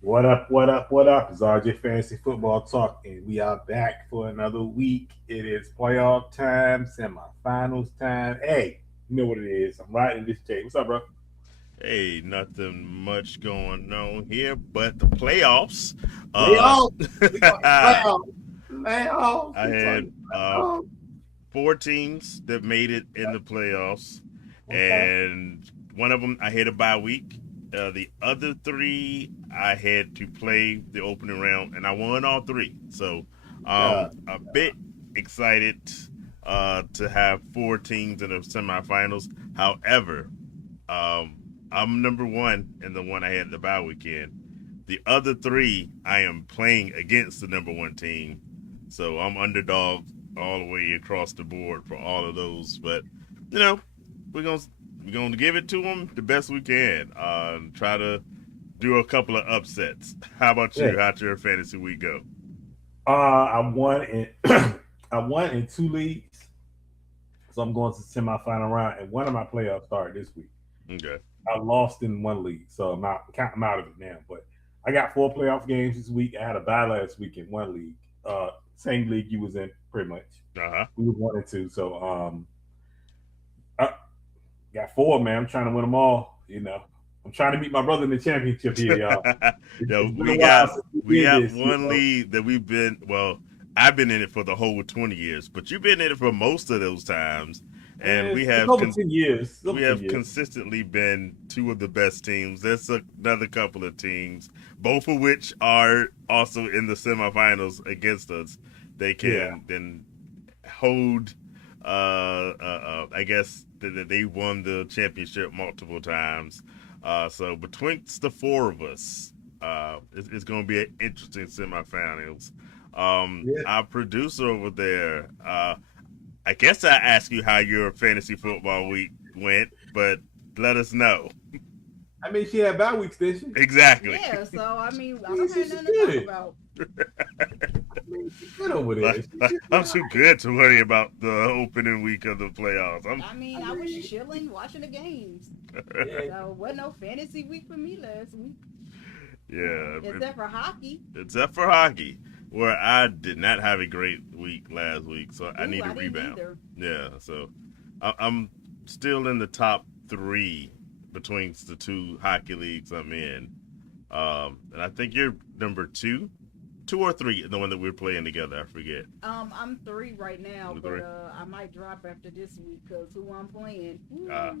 What up, what up, what up? It's RJ Fantasy Football Talk, and we are back for another week. It is playoff time, semifinals time. Hey, you know what it is. I'm riding this J. What's up, bro? Hey, nothing much going on here, but the playoffs. Uh, Playoffs. We talking I playoffs. Playoffs. We had talking playoffs. four teams that made it in the playoffs, Okay. and one of them I had a bye week. The other three I had to play the opening round, and I won all three. So, Yeah. a bit excited to have four teams in the semifinals. However, I'm number one in the one I had the bye weekend. The other three, I am playing against the number one team, so I'm underdog all the way across the board for all of those. But you know, we're gonna we're gonna give it to them the best we can. Try to do a couple of upsets. How about Yeah. you? How'd your fantasy week go? I won in I won in two leagues, so I'm going to the semifinal round, and one of my playoffs started this week. Okay. I lost in one league, so I'm out of it now. But I got four playoff games this week. I had a bye last week in one league, same league you was in, pretty much. Uh huh. We was 1 and 2, so I got four. Man, I'm trying to win them all. I'm trying to beat my brother in the championship here, y'all. Yo, It's been a we while got since we we did got this. one lead that we've been well. I've been in it for the whole 20 years, but you've been in it for most of those times, and It's over 10 years. It's we over ten have years. consistently been two of the best teams. There's another couple of teams, both of which are also in the semifinals against us. They Yeah, can then hold. I guess that they won the championship multiple times. So betwixt the four of us, it's going to be an interesting semifinals. yeah. Our producer over there, I guess I asked you how your fantasy football week went, but let us know. I mean, she had bye weeks, did she? Exactly. Yeah, so I mean, I Yeah, don't have she's nothing to talk good. about. I mean, she's good over like, there. She's I'm doing too all good to worry about the opening week of the playoffs. I right. mean, I I was mean, chilling, watching the games. yeah, So wasn't no fantasy week for me last week, Yeah, except for hockey. except for hockey, where I did not have a great week last week, so I Ooh, need a I didn't rebound. either. Yeah, so I'm still in the top three between the two hockey leagues I'm in, and I think you're number two or three, the one that we're playing together. I forget. I'm three right now, Number but three. I might drop after this week because who I'm playing. Uh,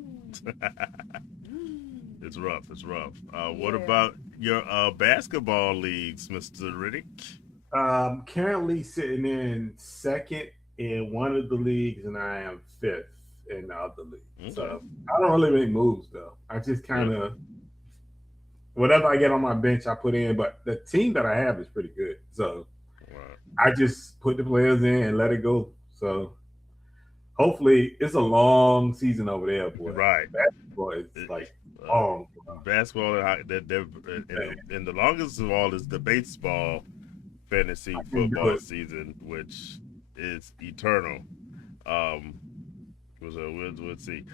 Ooh, ooh. it's rough. It's rough. What Yeah. about your basketball leagues, Mister Riddick? currently sitting in second in one of the leagues, and I am fifth in the other league. Okay. So I don't really make moves though. I just Yeah. kind of whatever I get on my bench, I put in. But the team that I have is pretty good, so Wow. I just put the players in and let it go. So hopefully, it's a long season over there, boy. Right. Basketball is like Uh, long. basketball and the longest of all is the baseball I fantasy can do football it. season, which is eternal. Um, so we'll see.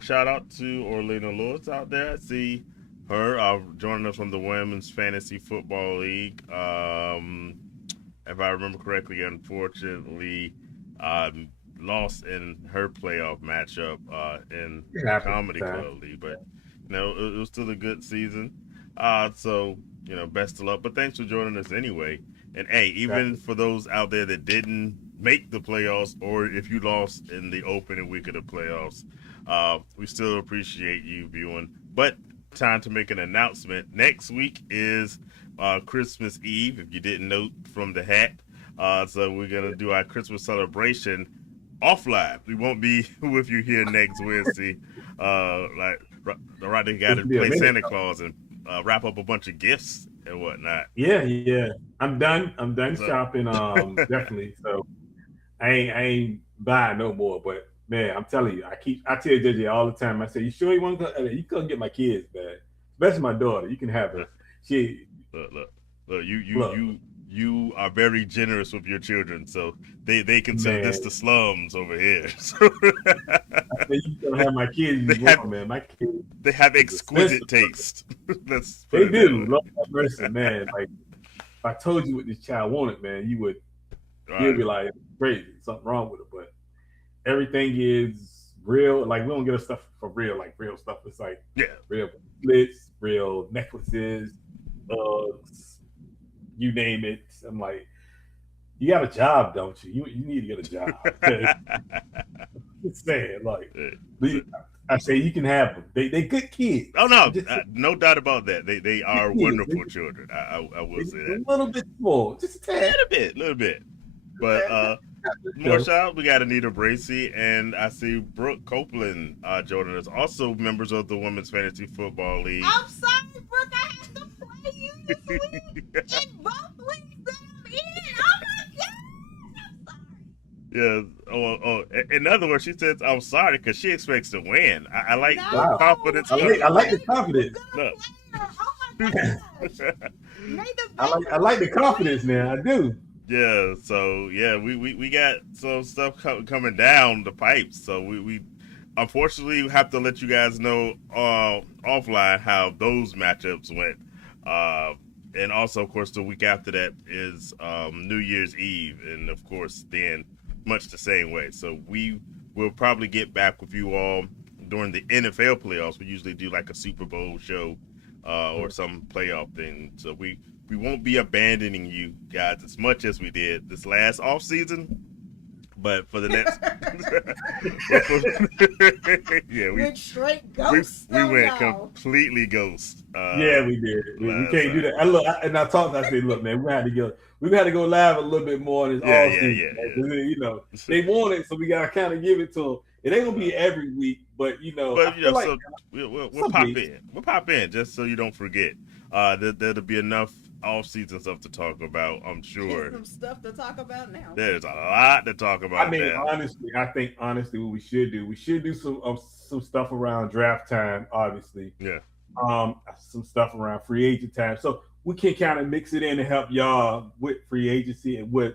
Shout out to Orlando Lewis out there. I see her joining us from the Women's Fantasy Football League. If I remember correctly, unfortunately, lost in her playoff matchup in It the happens Comedy sometimes. Club League, but it was still a good season. So best of luck. But thanks for joining us anyway. And hey, even Definitely. for those out there that didn't make the playoffs, or if you lost in the opening week of the playoffs, we still appreciate you viewing. But time to make an announcement. Next week is Christmas Eve, if you didn't know from the hat. So we're gonna do our Christmas celebration offline. We won't be with you here next Wednesday. The right got It's to gonna be a play minute Santa though. Claus and wrap up a bunch of gifts and whatnot. Yeah, yeah. I'm done. I'm done So shopping. Definitely. So I ain't buying no more. But man, I'm telling you, I tell JJ all the time. I say, you sure you want to? You couldn't get my kids, man. Especially my daughter. You can have her. She look, look, look. You you look, you you are very generous with your children, so they consider this man. the slums over here. So You gonna have my kids They be have wrong, man. My kids they have is exquisite expensive. taste. Let's put They it that do. way. Lord have mercy, man. Like if I told you what this child wanted, man, you'd Right. be like crazy, something wrong with it. But everything is real. Like we don't get us stuff for real, like real stuff. It's like Yeah. real bracelets, real necklaces, you name it. I'm like, you got a job, don't you? You need to get a job. Just saying, like, So- I say you can have them. They good kids. oh no, Just no doubt about that. They good are kids. wonderful children. I will They say just a that. little bit small, just a tad. Little bit. But more So, shout out, we got Anita Bracy and I see Brooke Copeland joining us. Also members of the Women's Fantasy Football League. I'm sorry, Brooke. I had to play you this week in both leagues that I'm in. Oh my god, I'm sorry. Yeah. In other words, she says, I'm sorry because she expects to win. I like the wow. confidence. I like the confidence. Look. Oh my gosh. I like the confidence now. I do. Yeah, so yeah, we got some stuff coming down the pipes. So we unfortunately have to let you guys know offline how those matchups went. Uh, and also, of course, the week after that is New Year's Eve, and of course, then much the same way. So we will probably get back with you all during the NFL playoffs. We usually do like a Super Bowl show or some playoff thing. So we won't be abandoning you guys as much as we did this last off season. But for the next, yeah, went straight ghost. we went completely ghost. Yeah, we did. We can't do that. I said, look, man, we had to go live a little bit more in this Yeah, off season. yeah. You know, they want it, so we gotta kind of give it to them. It ain't gonna be every week, but so we'll pop in. We'll pop in just so you don't forget. There'll be enough off-season stuff to talk about, I'm sure. There's some stuff to talk about now. There's a lot to talk about. I mean, now. I think honestly, what we should do some stuff around draft time, obviously. Yeah. Some stuff around free agent time, so we can kind of mix it in to help y'all with free agency and with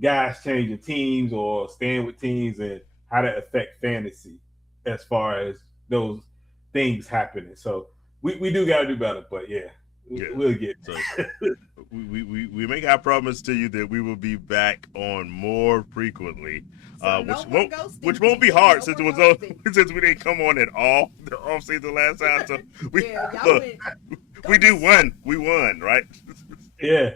guys changing teams or staying with teams and how that affect fantasy as far as those things happening. So we do got to do better, but we'll get so we make our promise to you that we will be back on more frequently, which won't be hard since we didn't come on at all the off season last time. So we won, right? Yeah.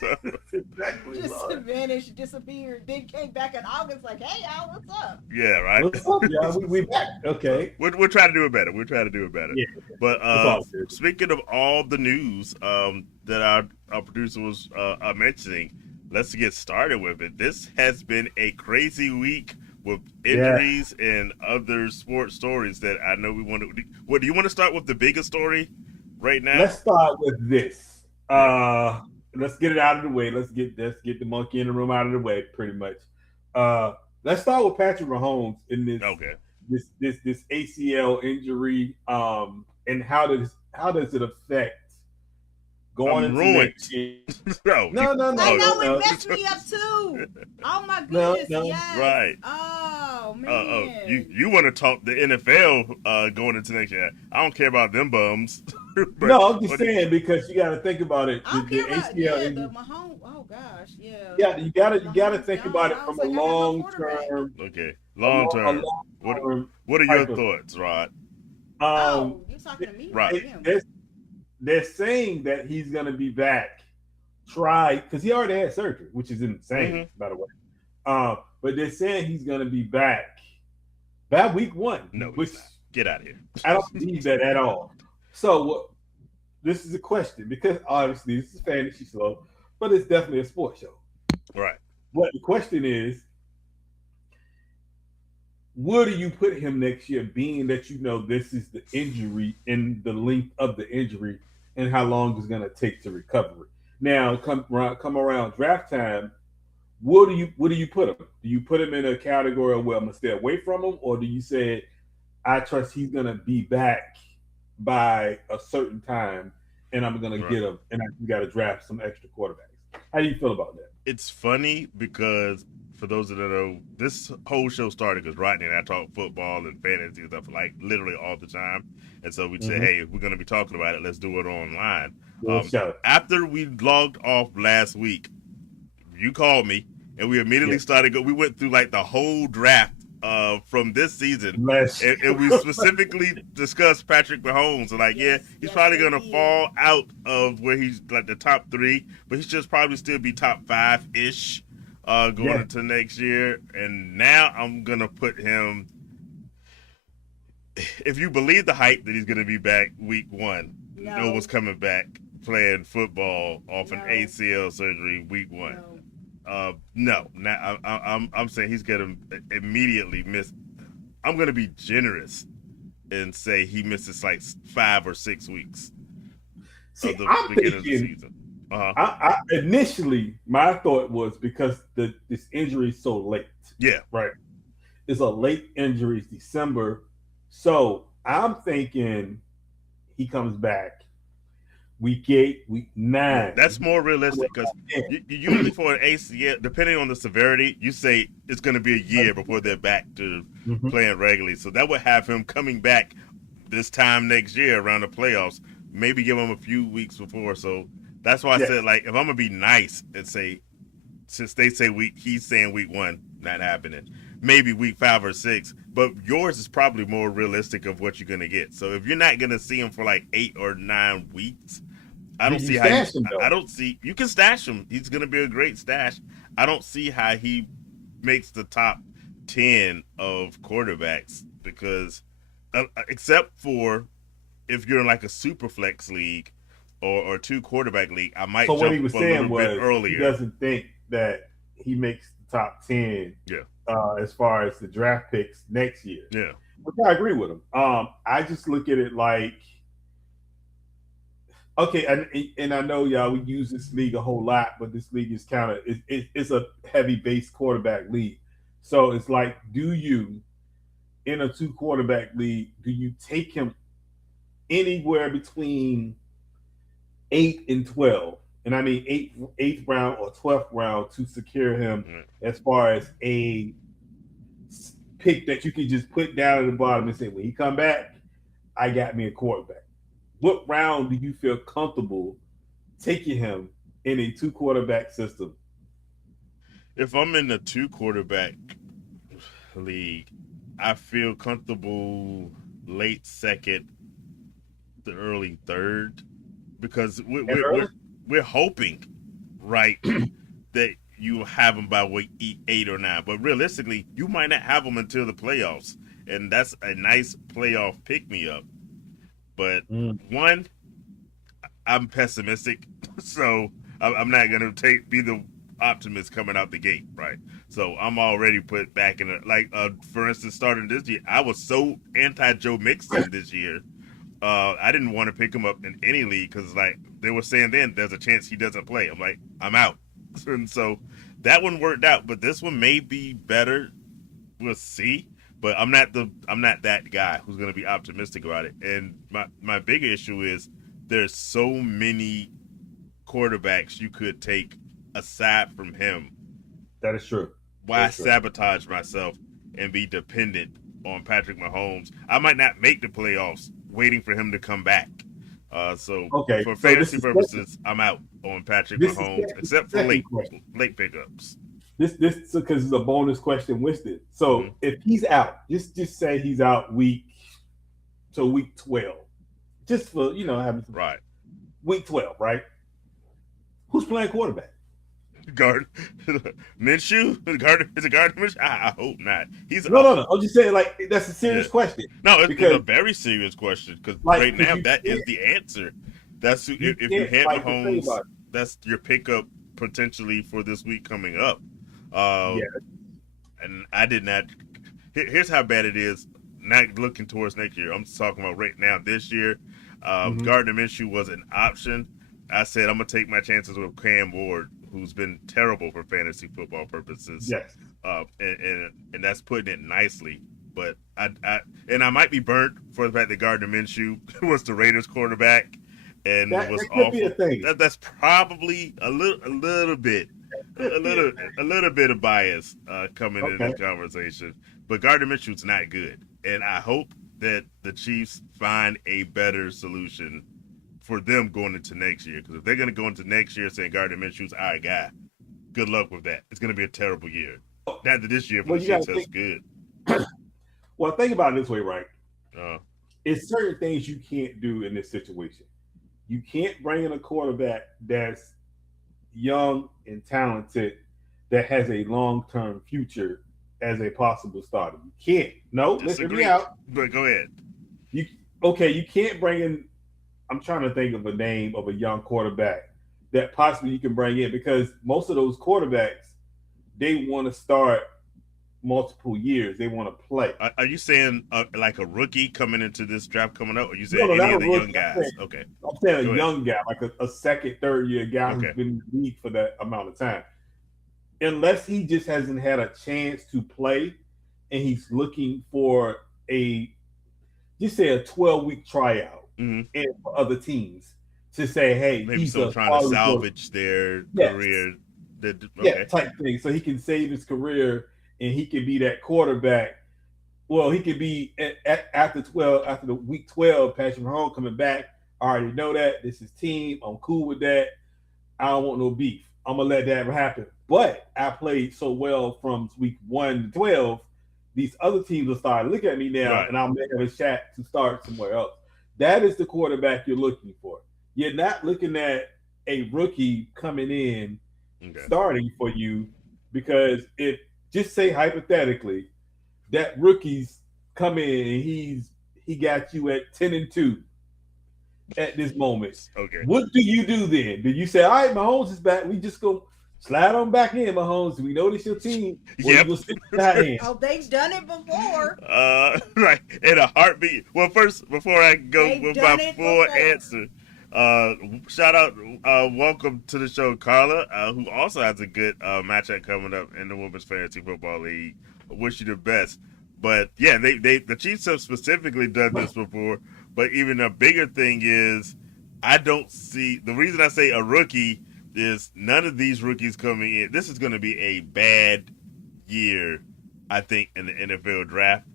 So, exactly. Just vanished, disappeared, then came back in August like, hey, Al, what's up? Yeah, right. What's up, y'all? We back. Okay. We'll try to do it better. Yeah. But speaking of all the news that our producer was mentioning, let's get started with it. This has been a crazy week with injuries and other sports stories that I know we want to. What do you want to start with the biggest story right now? Let's start with this. Let's get it out of the way. Let's get the monkey in the room out of the way, pretty much. Let's start with Patrick Mahomes in this ACL injury. And how does it affect going into next year? No. I know it messed me up too. Oh my goodness, yes. Right. Oh man. You want to talk the NFL going into next year? I don't care about them bums. No, I'm just saying because you got to think about it. The ACL, the Mahomes. Oh gosh, yeah. Yeah, you got to think about it from a long term. Okay, long term. What are your thoughts, Rod? You're talking to me, right? They're saying that he's going to be back. Because he already had surgery, which is insane, by the way. But they're saying he's going to be back by week 1. No, get out of here. I don't believe that at all. So this is a question because obviously this is fantasy show, but it's definitely a sports show. Right. But the question is, where do you put him next year, being that this is the injury and the length of the injury and how long it's going to take to recover? Now, come around draft time, where do you put him? Do you put him in a category where I'm going to stay away from him, or do you say, I trust he's going to be back by a certain time and I'm going to get him and I got to draft some extra quarterbacks? How do you feel about that? It's funny because for those that don't know, this whole show started because Rodney and I talk football and fantasy and stuff like literally all the time. And so we'd say, hey, if we're going to be talking about it, let's do it online. After we logged off last week, you called me and we immediately started. We went through like the whole draft from this season, and we specifically discussed Patrick Mahomes. And like, he's probably going to fall out of where he's like the top 3, but he should probably still be top 5-ish going into next year. And now I'm going to put him, if you believe the hype that he's going to be back week 1, no one's coming back playing football off an ACL surgery week 1. No. Now I'm saying he's gonna immediately miss. I'm gonna be generous and say he misses like 5 or 6 weeks of the beginning of the season. I initially my thought was because this injury is so late. Yeah, right. It's a late injury, it's December, so I'm thinking he comes back week 8, week 9. That's more realistic because usually for an ACL, depending on the severity, you say it's going to be a year before they're back to playing regularly. So that would have him coming back this time next year around the playoffs, maybe give him a few weeks before. So that's why I said, like, if I'm going to be nice and say, since they say he's saying week 1, not happening, maybe week 5 or 6, but yours is probably more realistic of what you're going to get. So if you're not going to see him for like 8 or 9 weeks, I don't see how I don't see you can stash him. He's going to be a great stash. I don't see how he makes the top 10 of quarterbacks because except for if you're in like a super flex league or 2 quarterback league, I might jump what he was saying a little bit earlier. He doesn't think that he makes the top 10 as far as the draft picks next year. Yeah. Which I agree with him. I just look at it like, okay, and I know y'all, we use this league a whole lot, but this league is kind of it's a heavy base quarterback league. So it's like, do you in a 2 quarterback league, do you take him anywhere between 8 and 12? And I mean 8th round or 12th round to secure him as far as a pick that you can just put down at the bottom and say, when he come back, I got me a quarterback. What round do you feel comfortable taking him in a 2 quarterback system? If I'm in a 2 quarterback league, I feel comfortable late 2nd to early 3rd because we're hoping, right, that you have him by week 8 or 9. But realistically, you might not have him until the playoffs, and that's a nice playoff pick-me-up. But one, I'm pessimistic, so I'm not going to be the optimist coming out the gate, right? So I'm already put back in for instance, starting this year, I was so anti-Joe Mixon this year. I didn't want to pick him up in any league because, like, they were saying then there's a chance he doesn't play. I'm like, I'm out. And so that one worked out, but this one may be better. We'll see. But I'm not that guy who's going to be optimistic about it. And my bigger issue is there's so many quarterbacks you could take aside from him. That is true. Why sabotage myself and be dependent on Patrick Mahomes? I might not make the playoffs waiting for him to come back. For fantasy purposes, I'm out on Patrick Mahomes, except for late pickups. This because it's a bonus question listed. So if he's out, just say he's out week 12, just for having some, right. Week 12, right? Who's playing quarterback? Minshew? Is it Gardner Minshew? I hope not. No. I'm just saying, like, that's a serious question. No, it's a very serious question because right now that is the answer. That's if you had Mahomes, that's your pickup potentially for this week coming up. And I did not. Here's how bad it is. Not looking towards next year. I'm just talking about right now. This year, Gardner Minshew was an option. I said I'm gonna take my chances with Cam Ward, who's been terrible for fantasy football purposes. Yes. And that's putting it nicely. But I might be burnt for the fact that Gardner Minshew was the Raiders quarterback and was awful. Be a thing. That's probably a little bit. a little bit of bias coming in Okay. this conversation, but Gardner Minshew's not good, and I hope that the Chiefs find a better solution for them going into next year. Because if they're going to go into next year saying Gardner Minshew's our guy, good luck with that. It's going to be a terrible year. Not that this year for Well, the you got Chiefs to is think. good. Well, think about it this way, right? Uh, It's certain things you can't do in this situation. You can't bring in a quarterback that's young and talented that has a long term future as a possible starter. You can't. No, listen me disagree, out. but go ahead. You okay? You can't bring in. I'm trying to think of a name of a young quarterback that possibly you can bring in because most of those quarterbacks they want to start multiple years. They want to play. Are you saying like a rookie coming into this draft coming up, or you No, saying no, any not a of the young rookie. guys? Okay, I'm saying go a ahead. young guy, like a second, third year guy who's Okay. been in the league for that amount of time. Unless he just hasn't had a chance to play and he's looking for a just say a 12-week tryout Mm-hmm. and for other teams to say, hey, Maybe he's someone a trying to quality quarterback. salvage their Yes. career. Yeah, Okay. type thing. So he can save his career and he can be that quarterback. Well, he could be after the week 12, Patrick Mahomes coming back. I already know that. This is team. I'm cool with that. I don't want no beef. I'm gonna let that happen. But I played so well from week 1 to 12. These other teams will start looking at me now, Right. and I'll make a shot to start somewhere else. That is the quarterback you're looking for. You're not looking at a rookie coming in Okay. starting for you because if just say hypothetically that rookie's come in and he got you at 10-2 at this moment. Okay. What do you do then? Do you say, all right, Mahomes is back? We just go slide on back in, Mahomes. We know this your team. Or Yep. you go sit that in? Oh, they've done it before. Right. In a heartbeat. Well, first, before I go They've with done my it full before. answer, shout out, welcome to the show, Carla, who also has a good matchup coming up in the Women's Fantasy Football League. I wish you the best. But yeah, the Chiefs have specifically done this before. But even a bigger thing is, I don't see the reason I say a rookie is none of these rookies coming in. This is going to be a bad year, I think, in the NFL draft.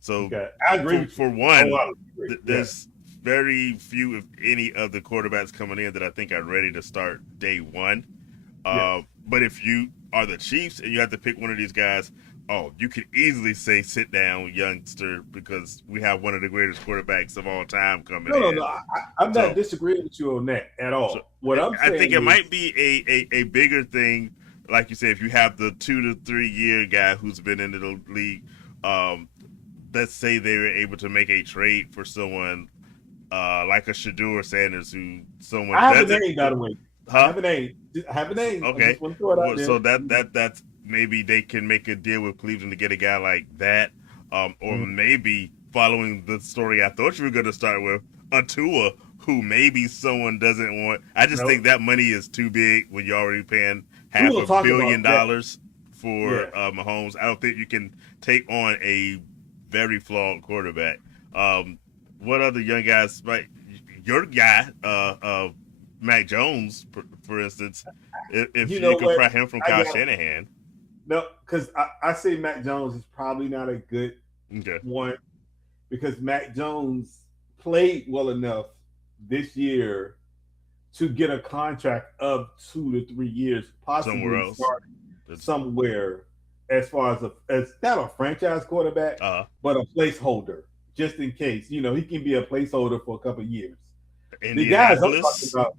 So, Okay. I agree with you. for one, Oh, I agree. there's very few, if any, of the quarterbacks coming in that I think are ready to start day one. Yes. But if you are the Chiefs and you have to pick one of these guys, you could easily say sit down, youngster, because we have one of the greatest quarterbacks of all time coming No, in. I'm not disagreeing with you on that at all. So, What I'm saying I think it is, might be a bigger thing, like you said, if you have the 2 to 3 year guy who's been into the league. Let's say they were able to make a trade for someone like a Shador Sanders, who someone I have a doesn't. name, by the way. Huh? I have a name. I Okay. just want to throw it out there. So that's maybe they can make a deal with Cleveland to get a guy like that, or maybe following the story I thought you were going to start with, a Tua, who maybe someone doesn't want. I just think that money is too big when you're already paying $500 million for Mahomes. I don't think you can take on a very flawed quarterback. What other young guys? Your guy, Mac Jones, for instance, if you compare him from Kyle Shanahan. No, because I say Mac Jones is probably not a good one because Mac Jones played well enough this year to get a contract of 2 to 3 years, possibly somewhere else, somewhere, as far as not a franchise quarterback, but a placeholder, just in case. He can be a placeholder for a couple of years. The guys I'm talking about,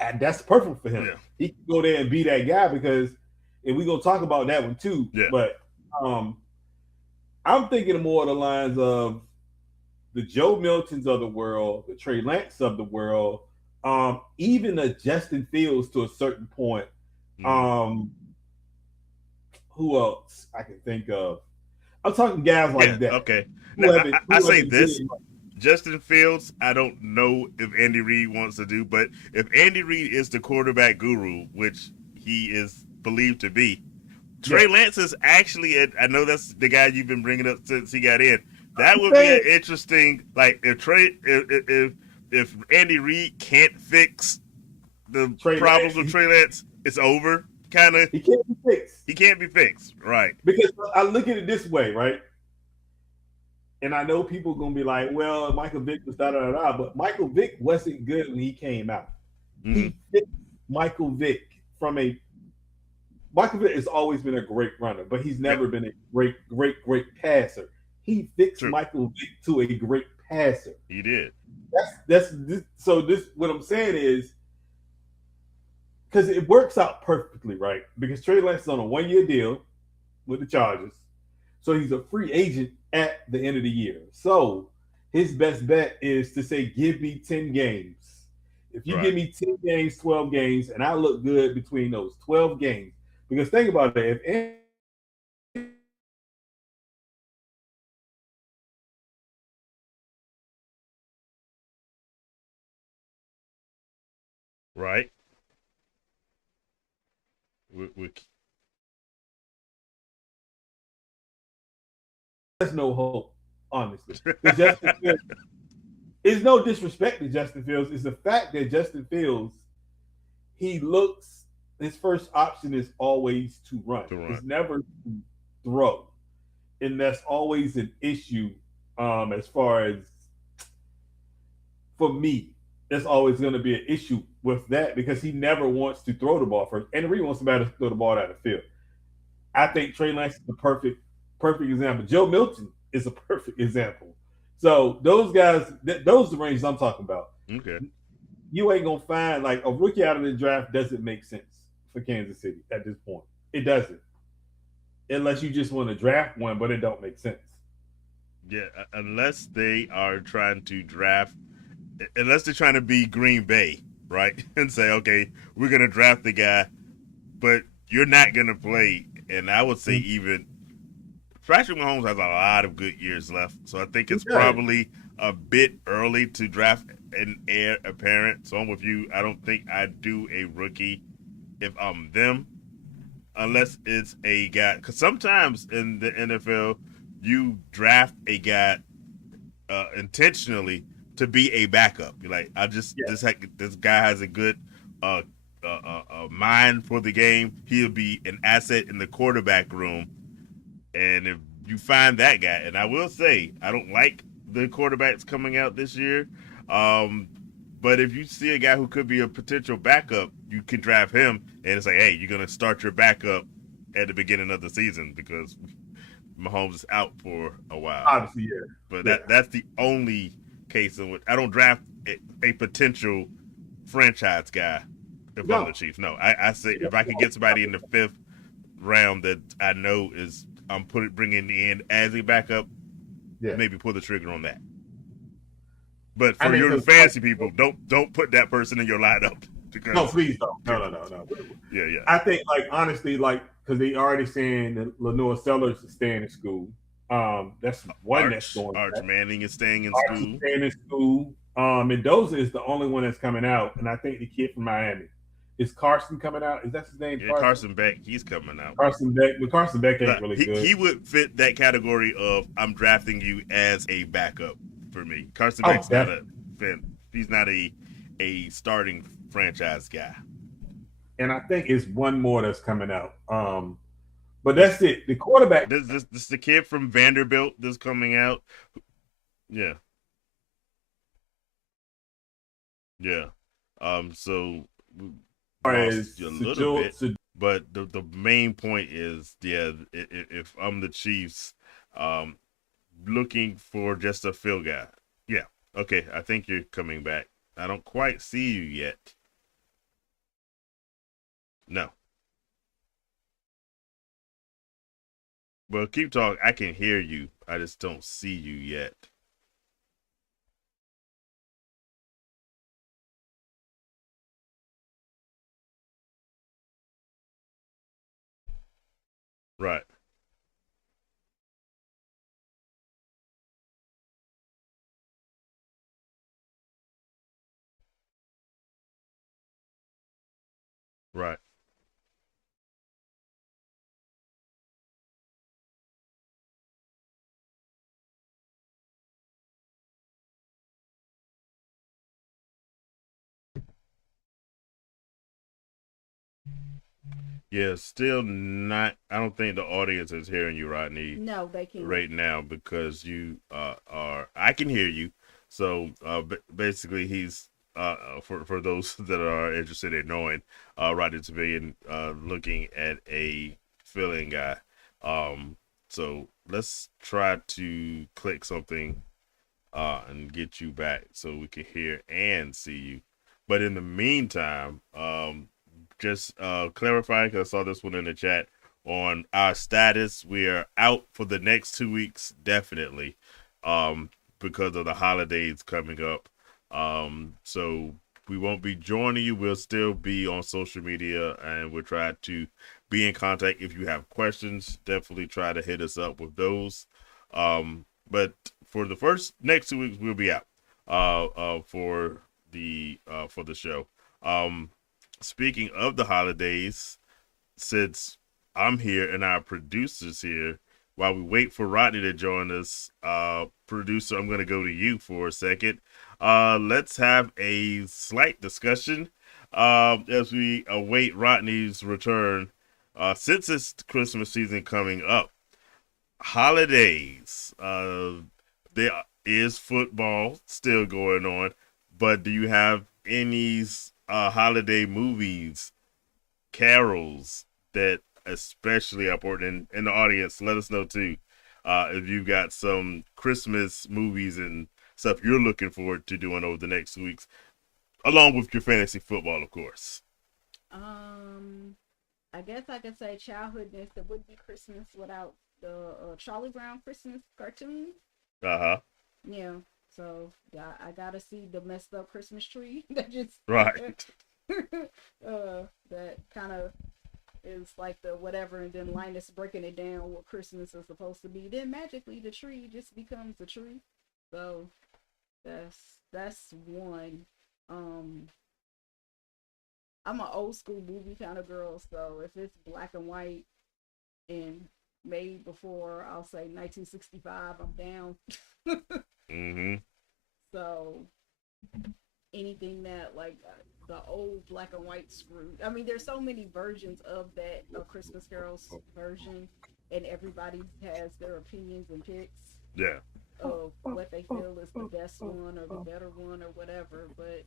and that's perfect for him. Yeah. He can go there and be that guy because, and we're gonna talk about that one too. Yeah. But I'm thinking more of the lines of the Joe Miltons of the world, the Trey Lance of the world, even a Justin Fields to a certain point. Who else I can think of? I'm talking guys like that. Okay. Now, I say this. Justin Fields, I don't know if Andy Reid wants to do, but if Andy Reid is the quarterback guru, which he is believed to be, Trey Lance is actually, I know that's the guy you've been bringing up since he got in. That would be an interesting, like if Andy Reid can't fix the problems with Trey Lance, it's over. kind of He can't be fixed. he can't be fixed, right? Because I look at it this way, right? And I know people are gonna be like, "Well, Michael Vick was da da da," but Michael Vick wasn't good when he came out. Mm-hmm. He fixed Michael Vick from a Michael Vick has always been a great runner, but he's Yep, never been a great passer. He fixed true. Michael Vick to a great passer. He did. So this what I'm saying is because it works out perfectly, right? Because Trey Lance is on a 1 year deal with the Chargers, so he's a free agent at the end of the year. So his best bet is to say, "Give me 10 games. If you give Right. me 10 games, 12 games, and I look good between those 12 games." Because think about it, if Right. We there's no hope, honestly. Because Justin Fields, it's no disrespect to Justin Fields. It's the fact that Justin Fields, he looks, his first option is always to run. to run. It's never to throw. And that's always an issue as far as for me. That's always going to be an issue with that because he never wants to throw the ball first. And the reason wants somebody to throw the ball out of the field. I think Trey Lance is the perfect example. Joe Milton is a perfect example. So those guys, those are the ranges I'm talking about. Okay. You ain't gonna find like a rookie out of the draft doesn't make sense for Kansas City at this point. It doesn't, unless you just want to draft one, but it don't make sense. Yeah, unless they are trying to draft, unless they're trying to be Green Bay, right? And say, okay, we're gonna draft the guy, but you're not gonna play. And I would say even Patrick Mahomes has a lot of good years left, so I think He it's does. probably a bit early to draft an heir apparent. So I'm with you. I don't think I'd do a rookie if I'm them, unless it's a guy. Because sometimes in the NFL, you draft a guy intentionally to be a backup. You're like, I just Yeah, this guy has a good uh, mind for the game. He'll be an asset in the quarterback room, and if you find that guy, and I will say, I don't like the quarterbacks coming out this year. Um, but if you see a guy who could be a potential backup, you can draft him, and it's like, hey, you're gonna start your backup at the beginning of the season because Mahomes is out for a while. obviously, yeah, But yeah. that's the only case in which I don't draft a potential franchise guy if I'm the No, Chiefs. No, I say if I could get somebody in the fifth round that I know is I'm bringing in as a backup, yeah. maybe pull the trigger on that. But I for mean, your because fantasy people, don't put that person in your lineup no, because please don't. No. yeah. I think, like, honestly, like, because they already saying that Lenore Sellers is staying in school. That's one that's going Arch back. Manning is staying in Archie school. staying in school. Mendoza is the only one that's coming out, and I think the kid from Miami is Carson coming out. Is that his name? Yeah, Carson. Carson Beck, he's coming out. Carson Beck, but Carson Beck No, ain't really good. he would fit that category of I'm drafting you as a backup for me. Carson Oh, Beck's not a definitely. he's not a starting franchise guy. And I think it's one more that's coming out. But This that's it. The quarterback. this the kid from Vanderbilt that's coming out. Yeah, yeah. So we lost Is you a little bit, but the main point is, yeah, if I'm the Chiefs, um, looking for just a field guy. Yeah. Okay, I think you're coming back. I don't quite see you yet. No. Well, keep talking. I can hear you. I just don't see you yet. Right. Right. Yeah, still not. I don't think the audience is hearing you, Rodney, No, they can't. right now because you are. I can hear you. So basically, he's for those that are interested in knowing, Rodney Civilian looking at a filling guy. Um, so let's try to click something and get you back so we can hear and see you. But in the meantime, just clarifying because I saw this one in the chat on our status. We are out for the next 2 weeks, definitely, because of the holidays coming up. So we won't be joining you. We'll still be on social media, and we'll try to be in contact. If you have questions, definitely try to hit us up with those. But for the first next 2 weeks, we'll be out for the show. Um, Speaking of the holidays, since I'm here and our producer's here, while we wait for Rodney to join us, producer, I'm going to go to you for a second. Let's have a slight discussion as we await Rodney's return. Since it's Christmas season coming up, holidays, there is football still going on, but do you have any holiday movies, carols that especially are important in the audience? Let us know too. If you've got some Christmas movies and stuff you're looking forward to doing over the next weeks, along with your fantasy football, of course. I guess I could say childhoodness. It would be Christmas without the Charlie Brown Christmas cartoon. Uh huh. Yeah. So yeah, I gotta see the messed up Christmas tree that just Right. that kind of is like the whatever, and then Linus breaking it down what Christmas is supposed to be. Then magically the tree just becomes a tree. So that's one. Um, I'm an old school movie kind of girl, so if it's black and white and made before, I'll say 1965, I'm down. Mm-hmm. So anything that like the old black and white Scrooge. I mean, there's so many versions of that Christmas Carols version, and everybody has their opinions and picks Yeah. of what they feel is the best one or the better one or whatever. But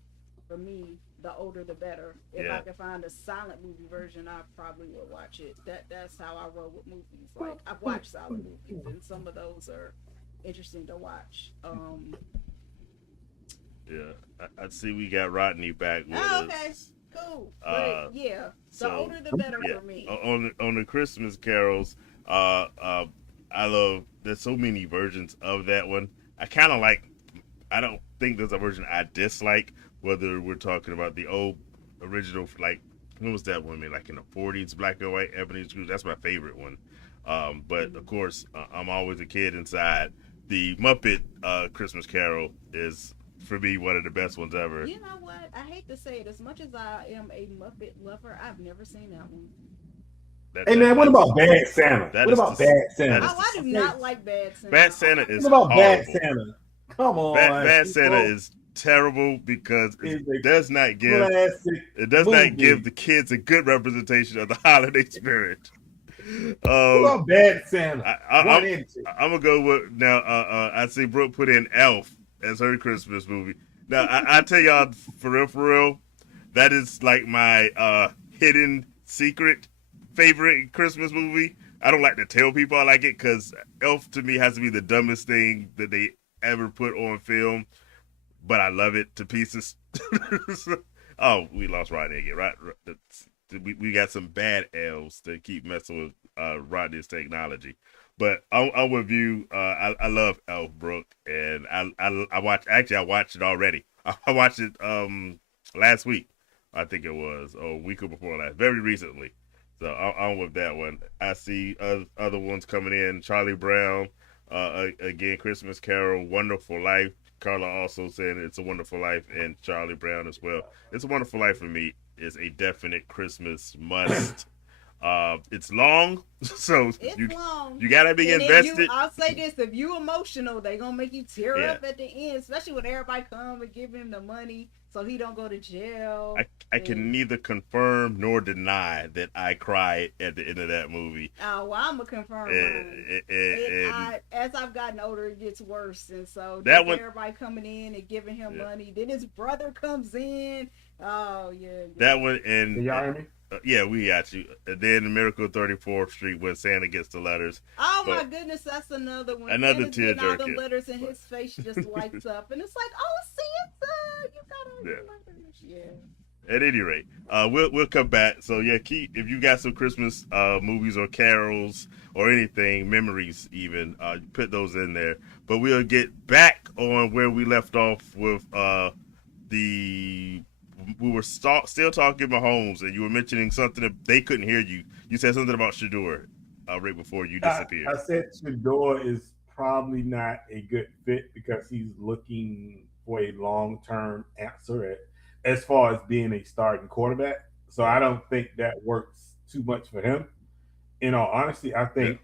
for me, the older the better. If I Yeah. could find a silent movie version, I probably would watch it. That's how I roll with movies. Like I've watched silent movies, and some of those are interesting to watch. Yeah. I see we got Rodney back with Oh, okay, us. cool. But yeah, the So older the better yeah, for me. on the Christmas carols, I love. There's so many versions of that one. I kind of like. I don't think there's a version I dislike. Whether we're talking about the old original, like when was that one made? Like in the '40s, black and white Ebony Scrooge. That's my favorite one. But of course, I'm always a kid inside. The Muppet Christmas Carol is for me one of the best ones ever. You know what? I hate to say it. As much as I am a Muppet lover, I've never seen that one. That, Hey that man, what that's about Bad Santa? that What is about the Bad that Santa? is Oh, I the do not like Bad Santa. Bad Oh Santa my is What about god. Bad horrible. Santa? Come on, Bad Santa people. is terrible because It's a classic it does not give movie. the kids a good representation of the holiday spirit. What Um, about Bad Santa? I, I, One I'm and two. I'm gonna go with now. I see Brooke put in Elf as her Christmas movie. Now I tell y'all for real, that is like my hidden secret favorite Christmas movie. I don't like to tell people I like it because Elf to me has to be the dumbest thing that they ever put on film, but I love it to pieces. Oh, we lost Rodney again. Right, we got some bad elves to keep messing with Rodney's technology. But I'm with you. I love Elf Brooke, and I watched. Actually, I watched it already. I watched it last week. I think it was or a week or before last, very recently. So I'm with that one. I see other ones coming in. Charlie Brown, again, Christmas Carol, Wonderful Life. Carla also said It's a Wonderful Life, and Charlie Brown as well. It's a Wonderful Life for me is a definite Christmas must. It's long, so It's you long. you gotta be And if you, invested. I'll say this: if you emotional, they gonna make you tear Yeah, up at the end, especially when everybody come and give him the money. so he don't go to jail. I can neither confirm nor deny that I cried at the end of that movie. Oh, well, I'm gonna confirm mine. As I've gotten older, it gets worse, and so that one, everybody coming in and giving him money. Then his brother comes in. Oh yeah. That one and Can y'all hear me? Yeah, we got you. And then Miracle 34th Street when Santa gets the letters. Oh my goodness, that's another one. Another tearjerker. All the letters and his face just lights up, and it's like, oh Santa, you got all the letters. Yeah. At any rate, we'll come back. So yeah, if you got some Christmas movies or carols or anything, memories even, put those in there. But we'll get back on where we left off with we were still talking Mahomes, and you were mentioning something that they couldn't hear you. You said something about Shador right before you disappeared. I said Shador is probably not a good fit because he's looking for a long-term answer as far as being a starting quarterback. So I don't think that works too much for him. In all honesty, I think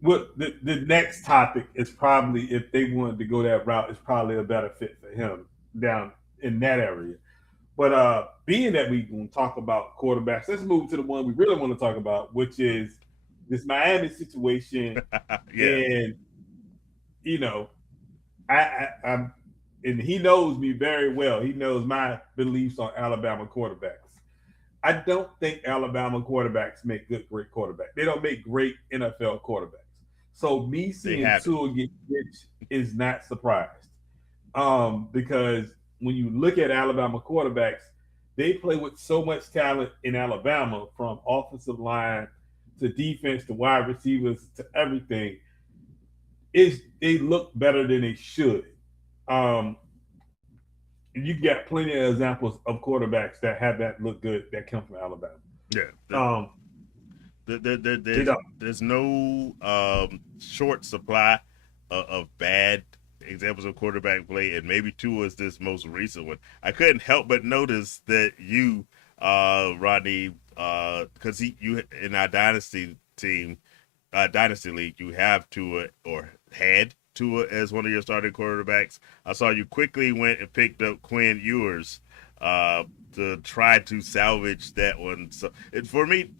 what the next topic is probably, if they wanted to go that route, is probably a better fit for him down in that area. But being that we going to talk about quarterbacks, let's move to the one we really want to talk about, which is this Miami situation. And you know, I'm, and he knows me very well. He knows my beliefs on Alabama quarterbacks. I don't think Alabama quarterbacks make great quarterbacks. They don't make great NFL quarterbacks. So me seeing Tua get rich is not surprised. Because when you look at Alabama quarterbacks, they play with so much talent in Alabama, from offensive line to defense to wide receivers to everything. They look better than they should. You got plenty of examples of quarterbacks that have that look good that come from Alabama. Yeah. There's no short supply of bad examples of quarterback play, and maybe Tua is this most recent one. I couldn't help but notice that you, Rodney, because you in our dynasty team, dynasty league, you have Tua or had Tua as one of your starting quarterbacks. I saw you quickly went and picked up Quinn Ewers to try to salvage that one. So for me,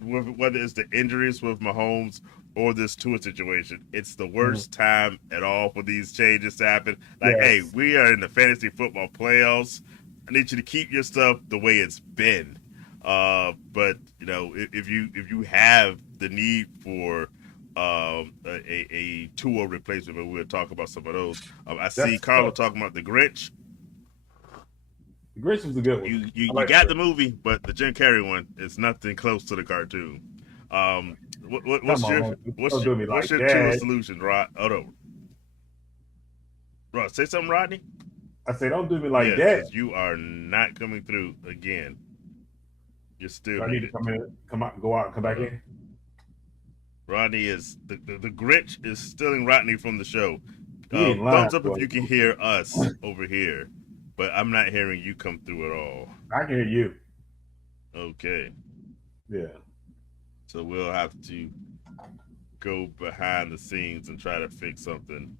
whether it's the injuries with Mahomes or this Tua situation, it's the worst time at all for these changes to happen. Like, hey, we are in the fantasy football playoffs. I need you to keep your stuff the way it's been. But you know, if you have the need for a Tua replacement, but we'll talk about some of those. I see Carlo talking about the Grinch. The Grinch was a good one. You got the movie, but the Jim Carrey one is nothing close to the cartoon. What's your Tua solution, Rod? Hold on. Rod, say something, Rodney. I say, don't do me like that. You are not coming through again. You're still. I need to come out, go out, and come back in. Rodney is the Grinch is stealing Rodney from the show. Thumbs up if you can hear us over here, but I'm not hearing you come through at all. I can hear you. Okay. Yeah. So we'll have to go behind the scenes and try to fix something.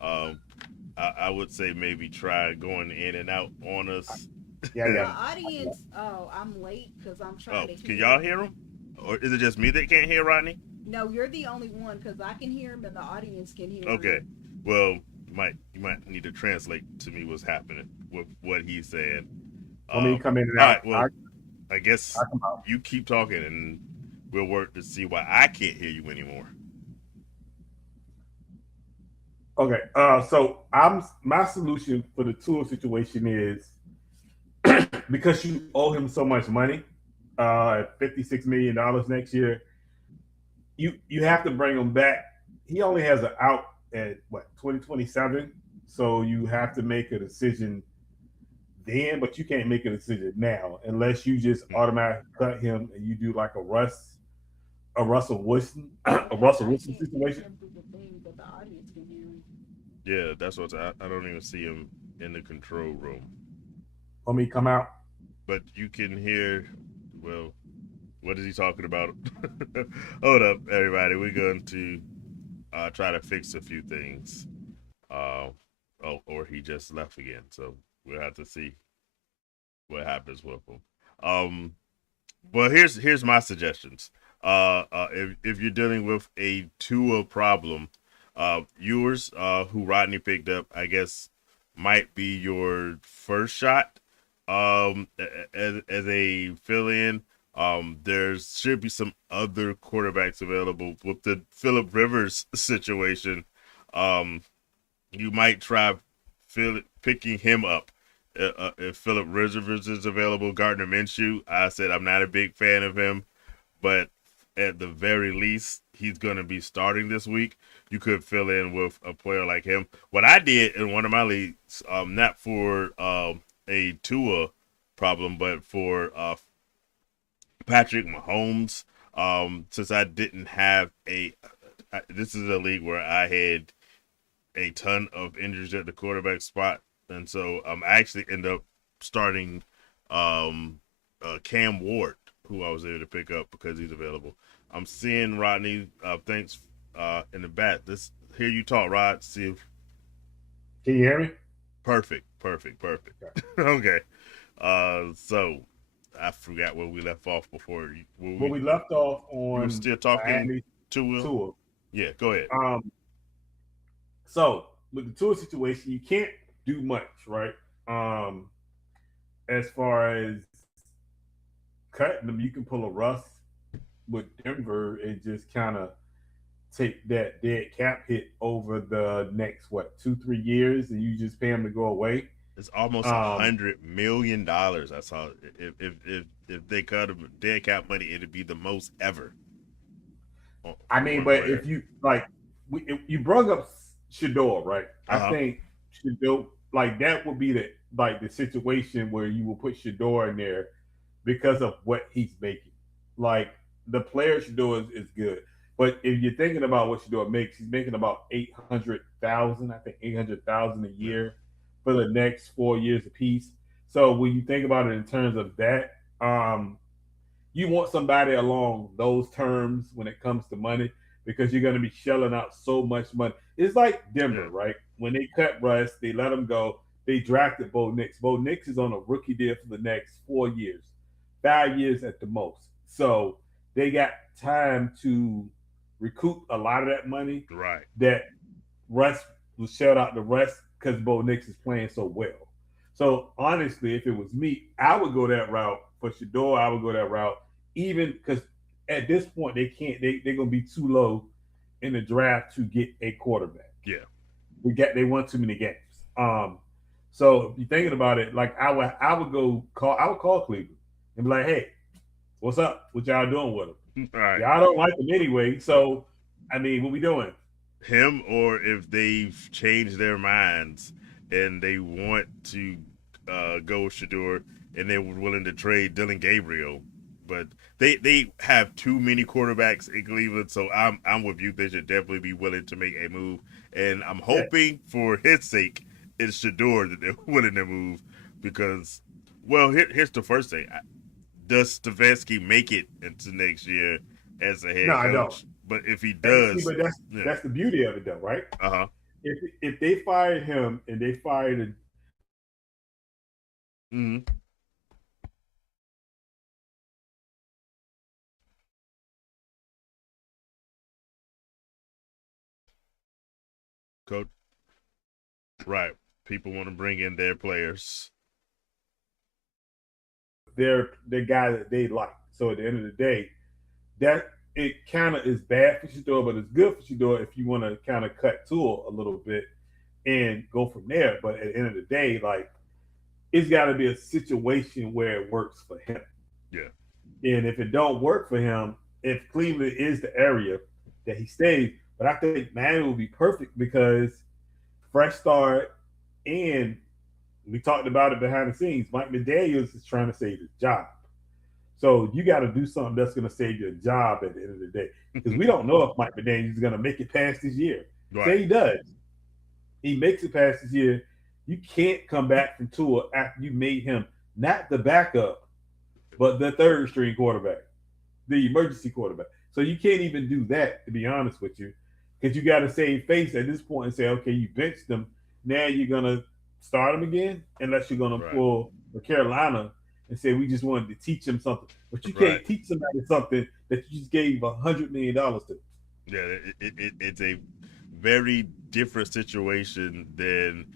I would say maybe try going in and out on us. Yeah. The audience. Oh, I'm late because I'm trying to hear. Can y'all hear him? Or is it just me that can't hear Rodney? No, you're the only one because I can hear him and the audience can hear him. Okay. Well, you might need to translate to me what's happening with what he's saying. Let me come in and out. Well, I guess you keep talking and we'll work to see why I can't hear you anymore. Okay. So my solution for the Tua situation is because you owe him so much money, $56 million next year. You have to bring him back. He only has an out at 2027, so you have to make a decision then, but you can't make a decision now unless you just automatically cut him and you do like a Russell Wilson situation. Yeah, that's what I don't even see him in the control room. Let me come out. But you can hear. Well, what is he talking about? Hold up, everybody. We're going to try to fix a few things. Oh, or he just left again. So we'll have to see what happens with him. Um, well, here's my suggestions. If you're dealing with a Tua problem, yours, who Rodney picked up, I guess, might be your first shot. As a fill-in, there should be some other quarterbacks available with the Philip Rivers situation. Um, you might try picking him up. If Philip Rivers is available, Gardner Minshew, I said I'm not a big fan of him, but at the very least, he's going to be starting this week. You could fill in with a player like him. What I did in one of my leagues, not for a Tua problem, but for Patrick Mahomes, since I didn't have this is a league where I had a ton of injuries at the quarterback spot, and so I actually end up starting um, Cam Ward, who I was able to pick up because he's available. I'm seeing Rodney. Thanks in the back. Let's hear you talk, Rod. See if Can you hear me? perfect. Okay. Okay. So I forgot where we left off before. Well, we left off You were on still talking Miami to Will? Tua. Yeah, go ahead. So with the Tua situation, you can't do much, right? As far as cutting them, you can pull a Russ with Denver and just kind of take that dead cap hit over the next 2-3 years, and you just pay him to go away. It's almost Um, $100 million. I saw if they cut him dead cap money, it'd be the most ever I for mean, one but if player. you like, if you brought up Shador, right? Uh I huh. think Shador, like that would be the situation where you will put Shador in there because of what he's making. Like the player Shador is good, but if you're thinking about what Shador makes, he's making about 800,000. I think 800,000 a Yeah. year for the next 4 years apiece. So when you think about it in terms of that, you want somebody along those terms when it comes to money because you're going to be shelling out so much money. It's like Yeah. Denver, right? When they cut Russ, they let him go. They drafted Bo Nix. Bo Nix is on a rookie deal for the next 4 years, 5 years at the most. So they got time to recoup a lot of that money Right. that Russ was shelled out to Russ because Bo Nix is playing so well. So honestly, if it was me, I would go that route for Shador. I would go that route, even because at this point they can't. They're gonna be too low in the draft to get a quarterback. Yeah. They won too many games. So if you're thinking about it, like I would call Cleveland and be like, hey, what's up? What y'all doing with him? All right. Y'all don't like him anyway. So I mean, what we doing? Him, or if they've changed their minds and they want to go with Shador and they were willing to trade Dylan Gabriel, but they have too many quarterbacks in Cleveland, so I'm with you. They should definitely be willing to make a move, and I'm Yeah. hoping for his sake it's Shador that they're willing to move because, well, here's the first thing: does Stefanski make it into next year as a No, head I don't. coach? But if he And see, does, but that's yeah, that's the beauty of it, though, right? uh-huh. If they fired him and they fired Mm-hmm. Coach, right? People want to bring in their players. their guy that they like, so at the end of the day, that it kind of is bad for Shador, but it's good for Shador if you want to kind of cut Tool a little bit and go from there. But at the end of the day, like it's got to be a situation where it works for him. Yeah. And if it don't work for him, if Cleveland is the area that he stays, but I think Miami will be perfect because fresh start, and we talked about it behind the scenes. Mike McDaniels is trying to save his job. So you got to do something that's going to save your job at the end of the day. Because we don't know if Mike McDaniels is going to make it past this year. Right. Say he does. He makes it past this year. You can't come back from Tua after you made him not the backup, but the third string quarterback, the emergency quarterback. So you can't even do that, to be honest with you, because you got to save face at this point and say, okay, you benched them. Now you're gonna start him again, unless you're gonna Right. pull the Carolina and say we just wanted to teach him something. But you Right. can't teach somebody something that you just gave $100 million to. Yeah, it's a very different situation than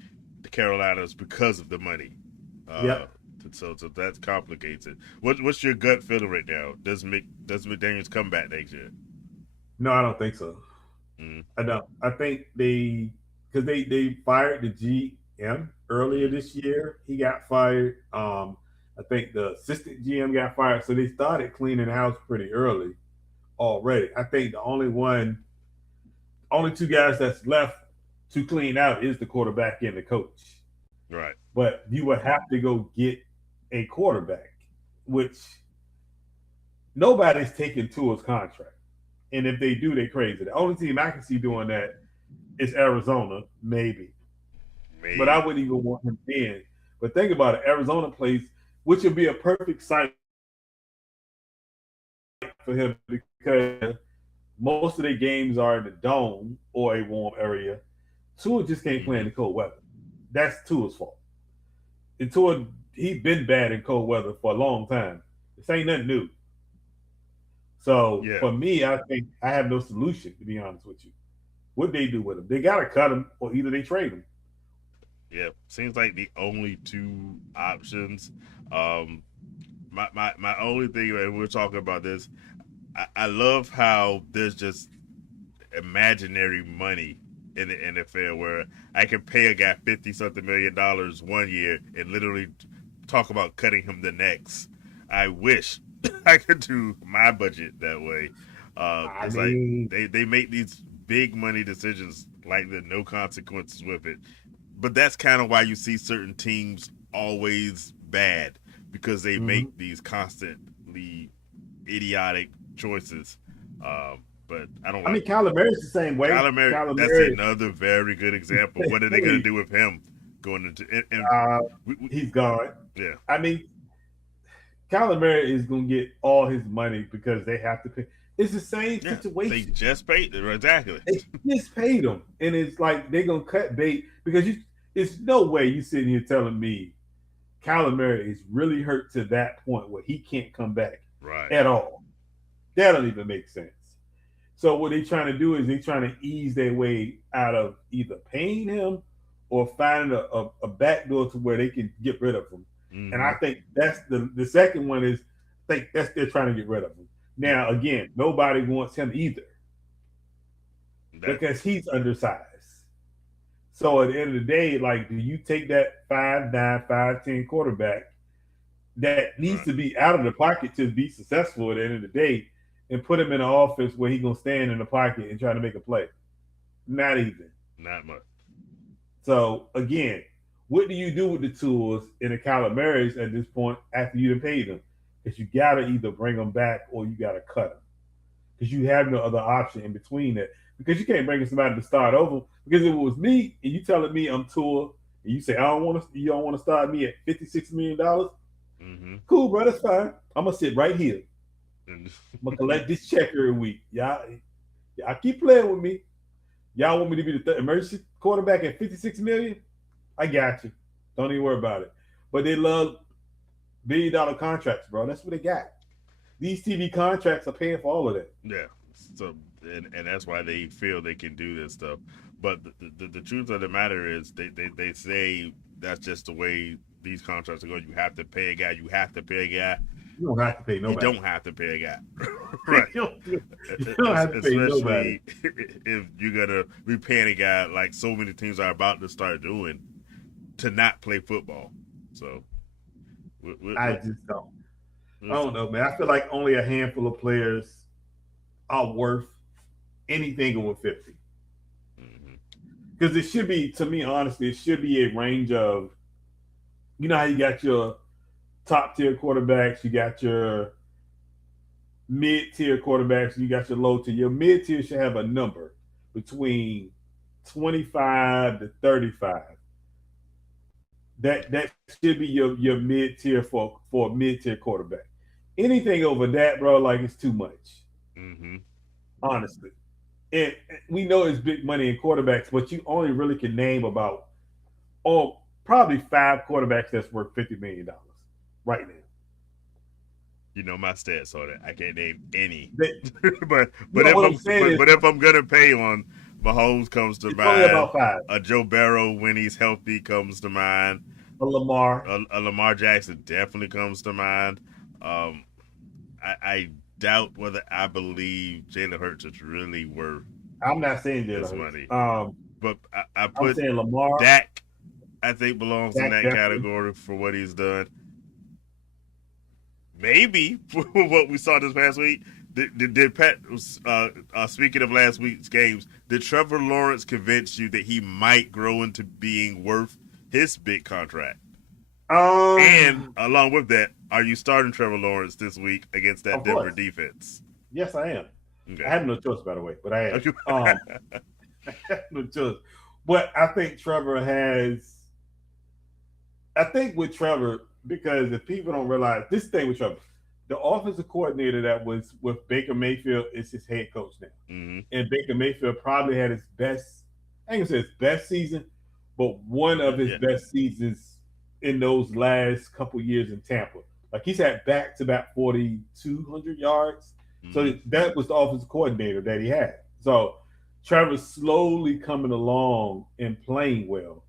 the Carolinas because of the money. Uh, Yep. so that complicates it. What's your gut feeling right now? Does McDaniel's come back next year? No, I don't think so. Mm, I don't. I think because they fired the GM earlier mm, this year. He got fired. I think the assistant GM got fired, so they started cleaning the house pretty early already. I think only two guys that's left to clean out is the quarterback and the coach. right. But you would have to go get a quarterback, which nobody's taking Tua's contract. And if they do, they crazy. The only team I can see doing that is Arizona, maybe. But I Maybe. wouldn't even want him in. But think about it, Arizona plays, which would be a perfect site for him because most of their games are in the dome or a warm area. Tua just can't play in Mm-hmm. the cold weather. That's Tua's fault. And Tua, he's been bad in cold weather for a long time. This ain't nothing new. So Yeah. for me, I think I have no solution, to be honest with you. What they do with him? They got to cut him or either they trade him. Yeah. Seems like the only two options. Um, my only thing, and we're talking about this. I love how there's just imaginary money in the NFL where I can pay a guy 50 something $1 million one year and literally talk about cutting him the next. I wish I could do my budget that way. I It's like mean, they make these big money decisions like the no consequences with it. But that's kind of why you see certain teams always bad because they mhm. make these constantly idiotic choices. But I don't I mean, like Kyler Murray's the same way. Kyler Murray. Kyler That's Murray, another very good example. What are they going to hey, do with him going into and uh, we he's gone. yeah, I mean, Kyler Murray is going to get all his money because they have to pay. It's the same yeah, they situation. just paid it exactly. They just paid him, and it's like they're going to cut bait because you. It's no way you sitting here telling me Kyler Murray is really hurt to that point where he can't come back Right. at all. That don't even make sense. So what they're trying to do is they're trying to ease their way out of either paying him or finding a back door to where they can get rid of him. And Mm-hmm. I think that's the second one is I think that's they're trying to get rid of him. Yeah. Now again, nobody wants him either That because he's undersized. So at the end of the day, like, do you take that 5'9", 5'10" quarterback that needs right. to be out of the pocket to be successful at the end of the day and put him in an offense where he's gonna stand in the pocket and try to make a play? Not even. Not much. So again, what do you do with the tools in the Kyler Murray's at this point after you have paid them? Because you gotta either bring them back or you gotta cut them. Because you have no other option in between that. Because you can't bring somebody to start over. Because if it was me and you telling me I'm Tua and you say I don't want to, you don't want to start me at $56 million. Mm-hmm. Cool, bro, that's fine. I'm gonna sit right here. And I'm gonna collect this check every week. Y'all keep playing with me. Y'all want me to be the emergency quarterback at 56 million? I got you. Don't even worry about it. But they love $1 billion contracts, bro. That's what they got. These TV contracts are paying for all of that. yeah. So and that's why they feel they can do this stuff. But the truth of the matter is they say that's just the way these contracts are going. You have to pay a guy. You have to pay a guy. You don't have to pay You nobody. don't have to pay a guy. you, Right. don't have to pay nobody. Especially if you're gonna be paying a guy like so many teams are about to start doing to not play football. So I we'll, just don't. I we'll don't see. know, man. I feel like only a handful of players are worth anything over 50. Mm-hmm. Because it should be, to me, honestly, it should be a range of, you know how you got your top tier quarterbacks, you got your mid tier quarterbacks, you got your low tier. Your mid tier should have a number between 25 to 35. That should be your mid tier for a mid tier quarterback. Anything over that, bro, like it's too much, Mm-hmm. honestly. And we know it's big money in quarterbacks, but you only really can name about or probably 5 quarterbacks that's worth $50 million right now. You know my stats on it. I can't name any. They, but no, what I'm saying is, if I'm gonna pay on, Mahomes comes to it's only mind. about 5. A Joe Burrow when he's healthy comes to mind. A Lamar. A Lamar Jackson definitely comes to mind. Um, I doubt whether I believe Jalen Hurts is really worth I'm not saying this Jalen Hurts. money. But I I'm put saying Lamar. Dak. I think belongs in Dak that definitely. category for what he's done. Maybe for what we saw this past week. Did Pat? Speaking of last week's games, did Trevor Lawrence convince you that he might grow into being worth his big contract? And Um, along with that, are you starting Trevor Lawrence this week against that of Denver course. defense? Yes, I am. I Okay. have no choice, by the way, but I am. Okay. I have no choice. But I think Trevor has. I think with Trevor, because if people don't realize this thing with Trevor, the offensive coordinator that was with Baker Mayfield is his head coach now. Mm-hmm. And Baker Mayfield probably had his best, I ain't gonna say his best season, but one of his best seasons in those last couple years in Tampa. Like he's had back to back 4,200 yards. So Mm-hmm. that was the offensive coordinator that he had. So Trevor's slowly coming along and playing well.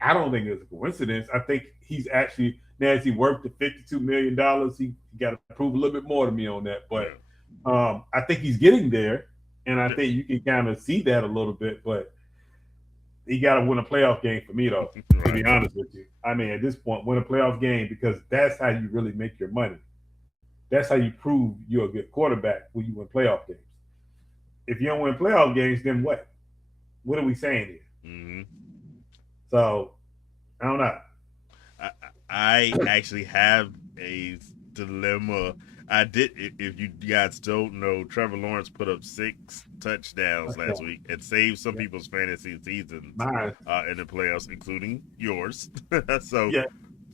I don't think it's a coincidence. I think he's actually now as he worked the $52 million, he got to prove a little bit more to me on that. But Yeah. I think he's getting there, and I think you can kind of see that a little bit. But he got to win a playoff game for me, though. To be Right. honest with you, I mean, at this point, win a playoff game because that's how you really make your money. That's how you prove you're a good quarterback when you win playoff games. If you don't win playoff games, then what? What are we saying here? Mm-hmm. So I don't know. I, I actually have a dilemma. I did. If you guys don't know, Trevor Lawrence put up 6 touchdowns last Okay. week and saved some Yeah. people's fantasy seasons Mine. in the playoffs, including yours. So, Yeah.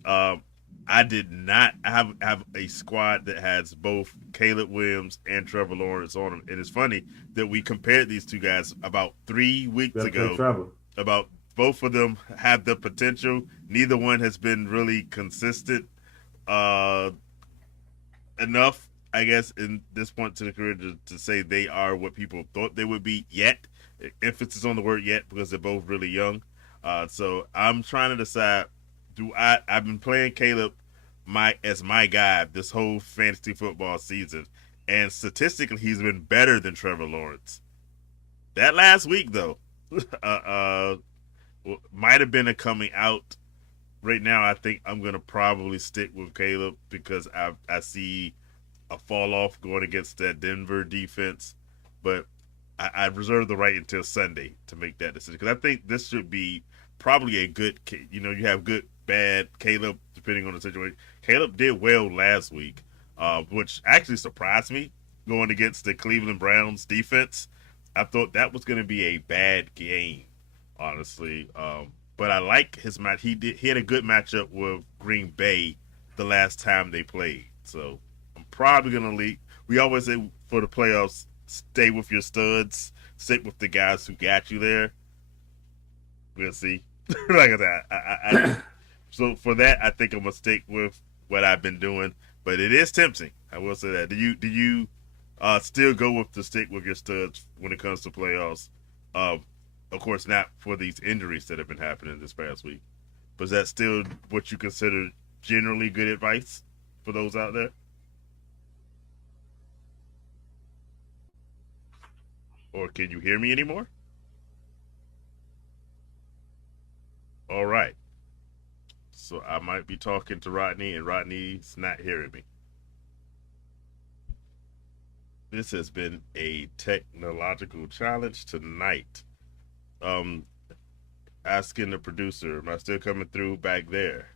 um, I did not have a squad that has both Caleb Williams and Trevor Lawrence on them. And it's funny that we compared these two guys about 3 weeks Better play ago. Trevor. About both of them have the potential. Neither one has been really consistent uh, enough, I guess, in this point to the career to say they are what people thought they would be yet. Emphasis on the word yet because they're both really young. So I'm trying to decide: I've been playing Caleb as my guy this whole fantasy football season, and statistically he's been better than Trevor Lawrence. That last week though, uh, might have been a coming out. Right now, I think I'm gonna probably stick with Caleb because I see a fall off going against that Denver defense, but I reserve the right until Sunday to make that decision because I think this should be probably a good. You have good, bad Caleb depending on the situation. Caleb did well last week, which actually surprised me going against the Cleveland Browns defense. I thought that was going to be a bad game, honestly. But I like his match. He had a good matchup with Green Bay the last time they played. So I'm probably gonna leave. We always say for the playoffs, stay with your studs, stick with the guys who got you there. We'll see. Like I said, so for that, I think I'm gonna stick with what I've been doing. But it is tempting. I will say that. Do you still go with the stick with your studs when it comes to playoffs? Uh, of course, not for these injuries that have been happening this past week. But is that still what you consider generally good advice for those out there? Or can you hear me anymore? All right. So I might be talking to Rodney, and Rodney's not hearing me. This has been a technological challenge tonight. Um, Asking the producer, am I still coming through back there?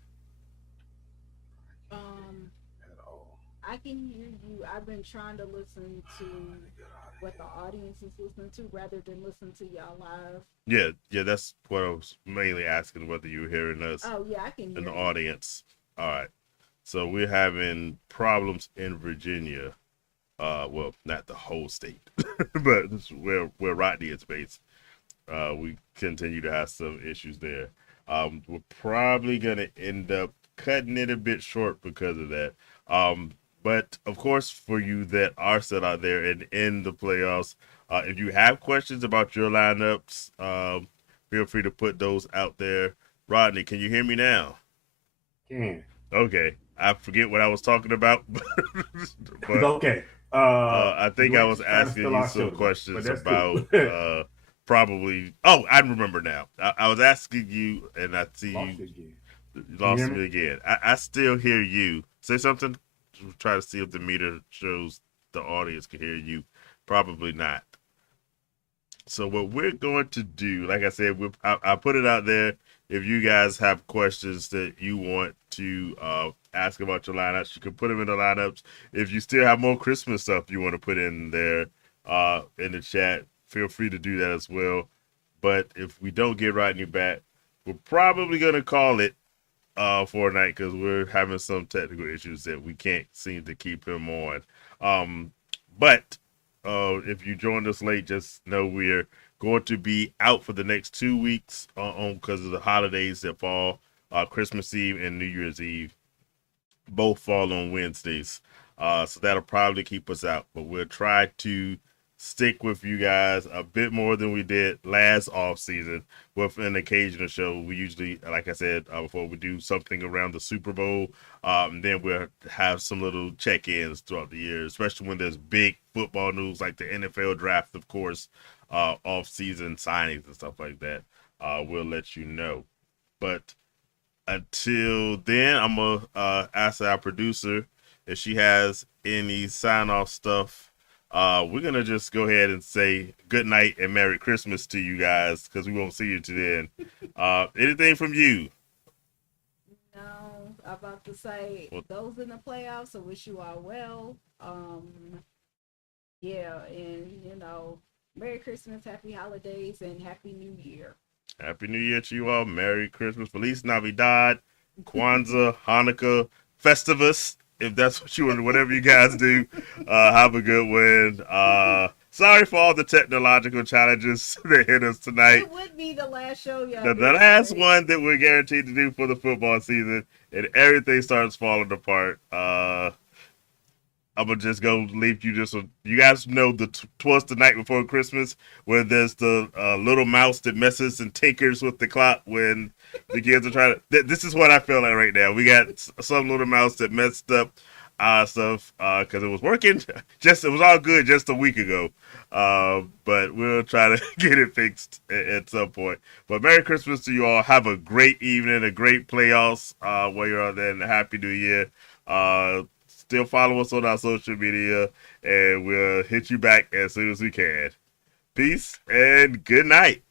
Um, At all. I can hear you. I've been trying to listen to what the audience is listening to rather than listen to y'all live. Yeah, that's what I was mainly asking whether you were hearing us Oh yeah, I can in hear the you. audience. All right. So we're having problems in Virginia. Well, not the whole state, but this is where Rodney is based. We continue to have some issues there. We're probably gonna end up cutting it a bit short because of that. But of course, for you that are still out there and in the playoffs, if you have questions about your lineups, feel free to put those out there. Rodney, can you hear me now? Can. Okay, I forget what I was talking about, It's but okay. I think You I ain't was trying to asking steal you our some show today, but questions that's cool. about probably. Oh, I remember now. I was asking you, and I see Lost you you again. lost me again. I still hear you. Say something. Try to see if the meter shows the audience can hear you. Probably not. So what we're going to do, like I said, I put it out there. If you guys have questions that you want to ask about your lineups, you can put them in the lineups. If you still have more Christmas stuff you want to put in there in the chat, feel free to do that as well. But if we don't get Rodney back, we're probably going to call it for a night because we're having some technical issues that we can't seem to keep him on. But if you joined us late, just know we're going to be out for the next 2 weeks on because of the holidays that fall, Christmas Eve and New Year's Eve both fall on Wednesdays. So that'll probably keep us out, but we'll try to stick with you guys a bit more than we did last off season with an occasional show. We usually, like I said before, we do something around the Super Bowl. Then we'll have some little check-ins throughout the year, especially when there's big football news like the NFL draft, of course, off-season signings and stuff like that. We'll let you know. But until then, I'm gonna ask our producer if she has any sign off stuff. We're gonna just go ahead and say good night and Merry Christmas to you guys because we won't see you till then. Anything from you? No, I'm about to say those in the playoffs. I wish you all well. Yeah, and Merry Christmas, Happy Holidays, and Happy New Year. Happy New Year to you all. Merry Christmas, Feliz Navidad, Kwanzaa, Hanukkah, Festivus. If that's what you want, whatever you guys do, have a good one. Sorry for all the technological challenges that hit us tonight. It would be the last show, y'all. The last one that we're guaranteed to do for the football season, and everything starts falling apart. I'm gonna just go leave you just so you guys know twas the night before Christmas where there's the little mouse that messes and tinkers with the clock when the kids are trying to. This is what I feel like right now. We got some little mouse that messed up stuff because it was working. It was all good just a week ago. But we'll try to get it fixed at some point. But Merry Christmas to you all. Have a great evening, a great playoffs while you're out there, and a Happy New Year. Still follow us on our social media, and we'll hit you back as soon as we can. Peace and good night.